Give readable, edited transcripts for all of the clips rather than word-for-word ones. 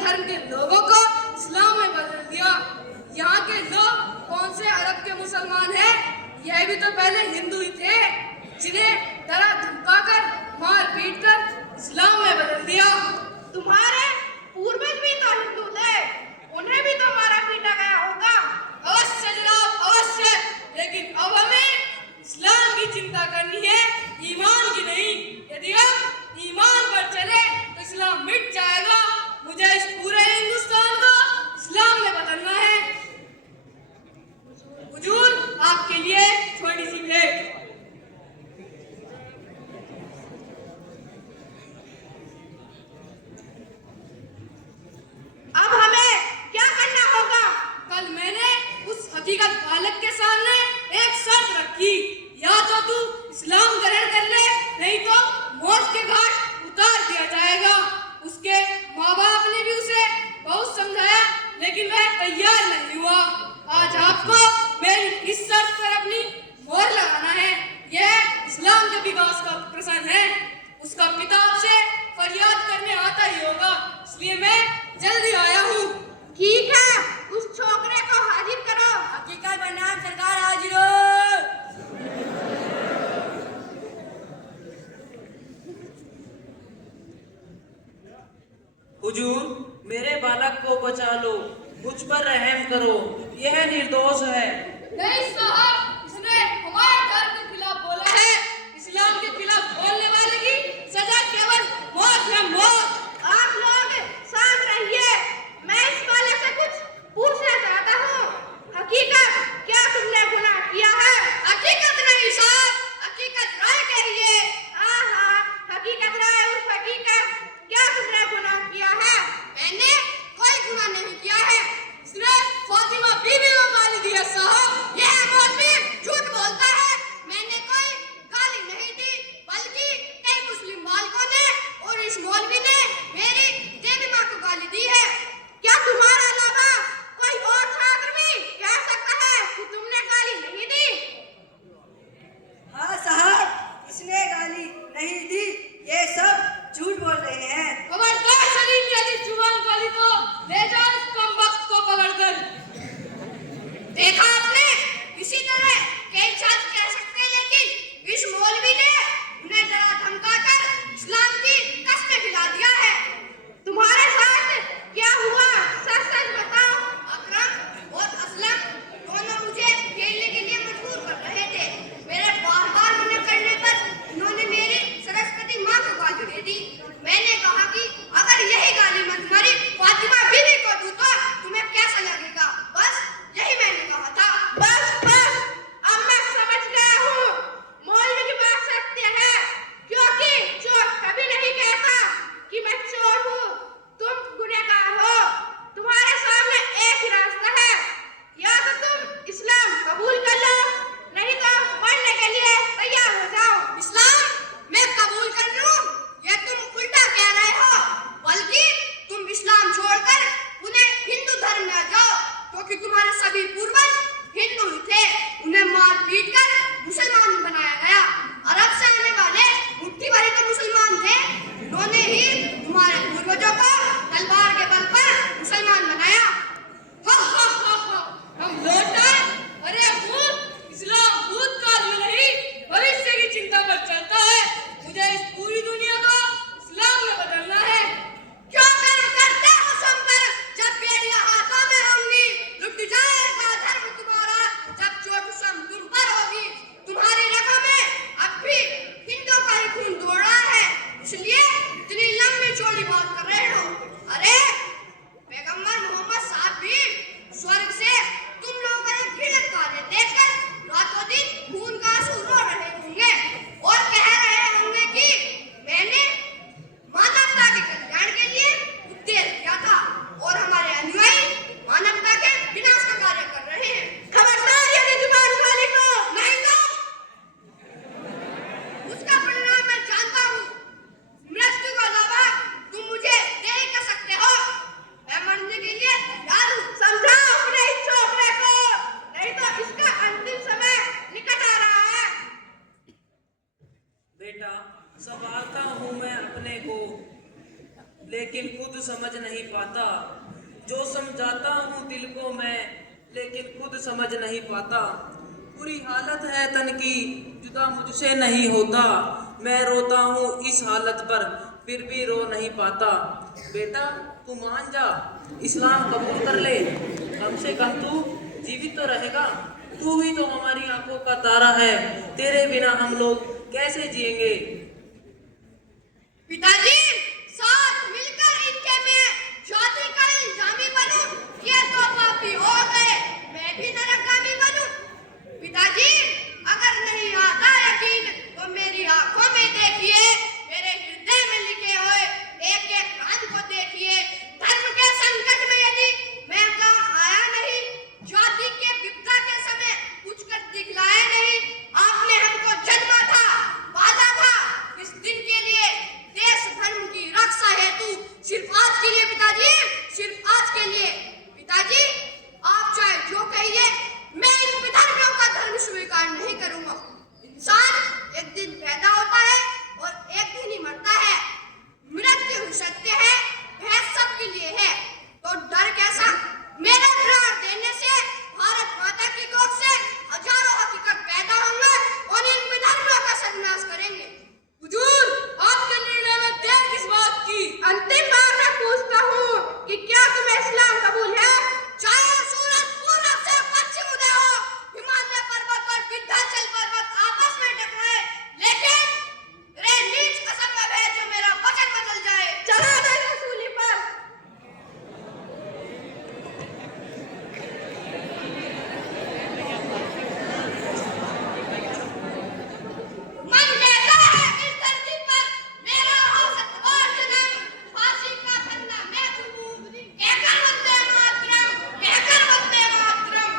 धर्म के लोगों को इस्लाम में बदल दिया। यहाँ के लोग कौन से अरब के मुसलमान हैं? यह भी तो पहले हिंदू ही थे, जिन्हें डरा धमकाकर मार पीट कर इस्लाम में बदल दिया। तुम्हारे पूर्वज भी तो हिंदू थे, उन्हें भी तो मारा पीटा गया होगा। अवश्य जनाब, अवश्य, लेकिन अब हमें इस्लाम की चिंता करनी है, ईमान की नहीं। यदि हम ईमान पर चले तो इस्लाम मिट जाएगा। मुझे इस पूरे हिंदुस्तान को इस्लाम में बदलना है। हुजूर, आपके लिए छोटी सी भेंट। अब हमें क्या करना होगा? कल मैंने उस हकीकत बालक के सामने एक शर्त रखी, या तो तू इस्लाम ग्रहण कर ले, नहीं तो मौत के घाट उतार दिया जाएगा। उसके माँ बाप ने भी उसे बहुत समझाया, लेकिन वह तैयार नहीं हुआ। आज आपको मेरी इस शर्त पर अपनी मोहर लगाना है। यह इस्लाम के विकास का प्रश्न है। उसका किताब से फरियाद करने आता ही होगा, इसलिए मैं जल्दी आया हूँ। ठीक है, उस छोकरे को हाजिर करो। हकीकत बनाम सरकार हाजिर हो। हुजूर, मेरे बालक को बचा लो, मुझ पर रहम करो, यह निर्दोष है। नहीं साहब, इसने हमारे धर्म के खिलाफ बोला है। इस्लाम के खिलाफ बोलने वाले की सजा केवल मौत है, मौत। आप लोग शांत रहिए, मैं इस वाले से कुछ पूछना चाहता हूँ। हकीकत, क्या तुमने गुनाह किया है? हकीकत नहीं साहब, हकीकत राय कहिए। हाँ हाँ, हकीकत राय उर्फ हकीकत, क्या तुमने गुनाह किया है? मैंने कोई गुनाह नहीं किया है। इसने फातिमा बीवी को गाली दिया साहब। यह मौलवी झूठ बोलता है। मैंने कोई गाली नहीं दी, बल्कि कई मुस्लिम बालकों ने और इस मौलवी ने मेरी देवी माँ को गाली दी है। क्या तुम्हारे अलावा कोई और छात्र भी कह सकता है कि तुमने गाली नहीं दी? हाँ साहब, इसने गाली नहीं दी, ये सब झूठ बोल रहे हैं। खबरदार शरीफ, यदि जुबान गाली तो ले जाओ इस कमबख्त को पकड़कर। देखा आपने, इसी तरह कई छात्र कह सकते हैं, लेकिन इस मौलवी ने उन्हें डरा धमकाकर इस्लाम की कसमें खिला दिया है। तुम्हारे साथ क्या हुआ, सच सच बताओ। अकरम और असलम दोनों मुझे खेलने के लिए मजबूर कर रहे थे। मेरे बार बार मना करने पर उन्होंने मेरी सरस्वती माँ को गाली दे दी। मैंने कहा कि अगर यही गाली मैं तुम्हारी फातिमा बीवी को दूं तो तुम्हें कैसा लगेगा। बस यही मैंने कहा था। बस बस, अब मैं समझ गया हूँ, मौलवी की बात सत्य है, क्योंकि चोर कभी नहीं कहता कि मैं चोर हूँ, तुम गुनहगार हो। तुम्हारे सामने एक ही रास्ता है, या तो तुम इस्लाम कबूल कर लो, नहीं तो मरने के लिए तैयार हो जाओ। इस्लाम मैं कबूल कर लूं, ये तुम उल्टा कह रहे हो। बल्कि तुम इस्लाम छोड़कर उन्हें हिंदू धर्म में आ जाओ, क्योंकि तुम्हारे सभी पूर्वज हिंदू ही थे। उन्हें मार पीट कर मुसलमान बनाया गया। अरब से आने वाले मुट्ठी भर तो मुसलमान थे, उन्होंने ही तुम्हारे पूर्वजों को तलवार के बल पर मुसलमान बनाया। हम लौट आए। अरे भूत, इस्लाम भूतकाल में नहीं भविष्य की चिंता पर चलता है। मुझे इस पूरी दुनिया को इस्लाम में बदलना है। क्यों कर्म करते हो संपर्क, जब बेड़ियां हाथों में होंगी लुट जाएगा पाता। जो समझाता हूँ दिल को मैं, लेकिन खुद समझ नहीं पाता। बुरी हालत है तन की, जुदा मुझसे नहीं होता। मैं रोता हूँ इस हालत पर, फिर भी रो नहीं पाता। बेटा तू मान जा, इस्लाम कबूल कर ले, कम से कम तू जीवित तो रहेगा। तू ही तो हमारी आंखों का तारा है, तेरे बिना हम लोग कैसे जिएंगे। पिताजी, साथ मिलकर इनके मैं ज्योति का इल्जामी बनूं, ये तो पापी हो गए, मैं भी नरकगामी बनूं। पिताजी, अगर नहीं आता यकीन तो मेरी आंखों में देखिए, मेरे हृदय में लिखे हुए एक एक कांध को देखिए। धर्म के संकट में यदि मैं काम आया नहीं, ज्योति के विपदा के समय कुछ कर दिखलाया नहीं, आपने हमको जन्मा था, पाला था इस दिन के लिए, देश धर्म की रक्षा हेतु, सिर्फ आज के लिए पिताजी, सिर्फ आज के लिए। पिताजी, आप चाहे जो कहिए, मैं इन विधर्मियों का धर्म स्वीकार नहीं करूंगा। इंसान एक दिन पैदा होता है और एक दिन ही मरता है। मृत्यु सत्य है, वह सबके लिए है, तो डर कैसा? मेरा प्राण देने से भारत माता की गोद से हजारों हकीकत पैदा होंगे और इन विधर्मियों का सर्वनाश करेंगे। हुजूर, आपके निर्णय में देर किस बात की? अंतिम बार मैं पूछता हूँ कि क्या तुम्हें इस्लाम कबूल है? चाहे सूरज पूरब से पश्चिम उदय हो, हिमालय पर्वत और विंध्याचल पर्वत आपस में टकराए, लेकिन रे नीच कसम में भेज जो मेरा वचन बदल जाए। चढ़ा दे रसूली पर। मन कहता है इस धरती पर मेरा हो सतवार जन्म, फांसी का फंदा मैं चूमूं, कहकर वंदे मातरम, कहकर वंदे मातरम।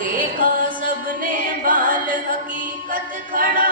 देखा सबने बाल हकीकत खड़ा